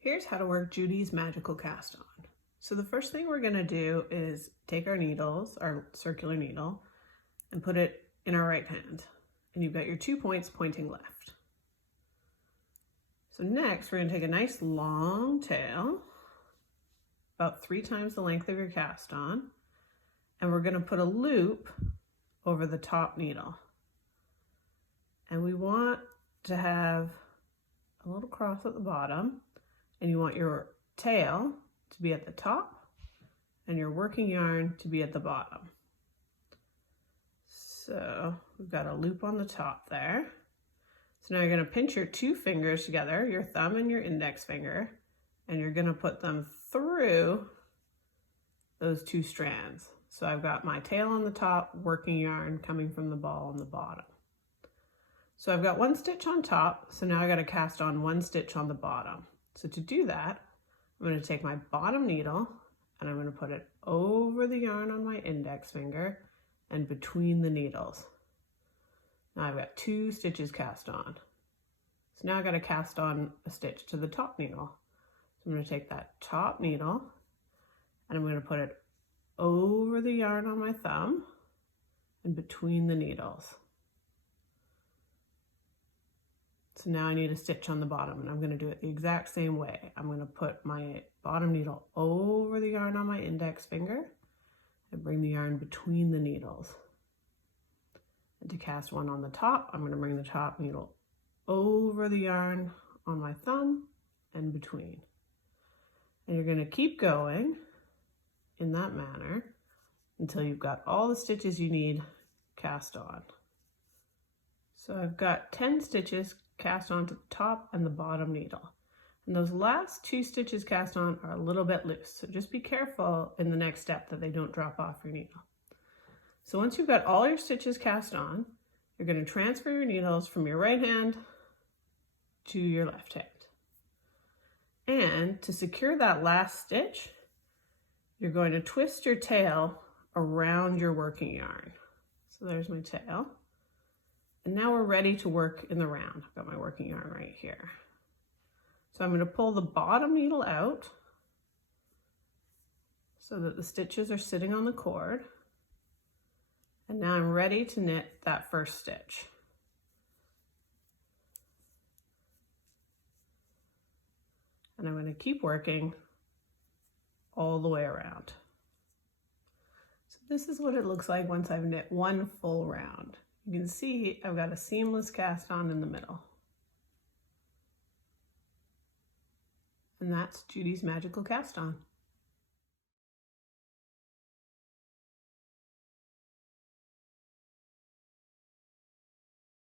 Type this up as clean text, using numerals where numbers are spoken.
Here's how to work Judy's magical cast on. So the first thing we're going to do is take our needles, our circular needle, and put it in our right hand. And you've got your 2 points pointing left. So next we're going to take a nice long tail, about 3 times the length of your cast on, and we're going to put a loop over the top needle. And we want to have a little cross at the bottom, and you want your tail to be at the top and your working yarn to be at the bottom. So we've got a loop on the top there. So now you're going to pinch your 2 fingers together, your thumb and your index finger, and you're going to put them through those 2 strands. So I've got my tail on the top, working yarn coming from the ball on the bottom. So I've got 1 stitch on top, so now I got to cast on 1 stitch on the bottom. So to do that, I'm going to take my bottom needle and I'm going to put it over the yarn on my index finger and between the needles. Now I've got 2 stitches cast on. So now I got to cast on a stitch to the top needle. So I'm going to take that top needle and I'm going to put it over the yarn on my thumb and between the needles. So now I need a stitch on the bottom, and I'm going to do it the exact same way. I'm going to put my bottom needle over the yarn on my index finger and bring the yarn between the needles. And to cast one on the top, I'm going to bring the top needle over the yarn on my thumb and between. And you're going to keep going in that manner until you've got all the stitches you need cast on. So I've got 10 stitches cast onto the top and the bottom needle. And those last 2 stitches cast on are a little bit loose. So just be careful in the next step that they don't drop off your needle. So once you've got all your stitches cast on, you're going to transfer your needles from your right hand to your left hand. And to secure that last stitch, you're going to twist your tail around your working yarn. So there's my tail. And now we're ready to work in the round. I've got my working yarn right here. So I'm going to pull the bottom needle out so that the stitches are sitting on the cord. And now I'm ready to knit that first stitch. And I'm going to keep working all the way around. So this is what it looks like once I've knit 1 full round. You can see I've got a seamless cast on in the middle. And that's Judy's magical cast on.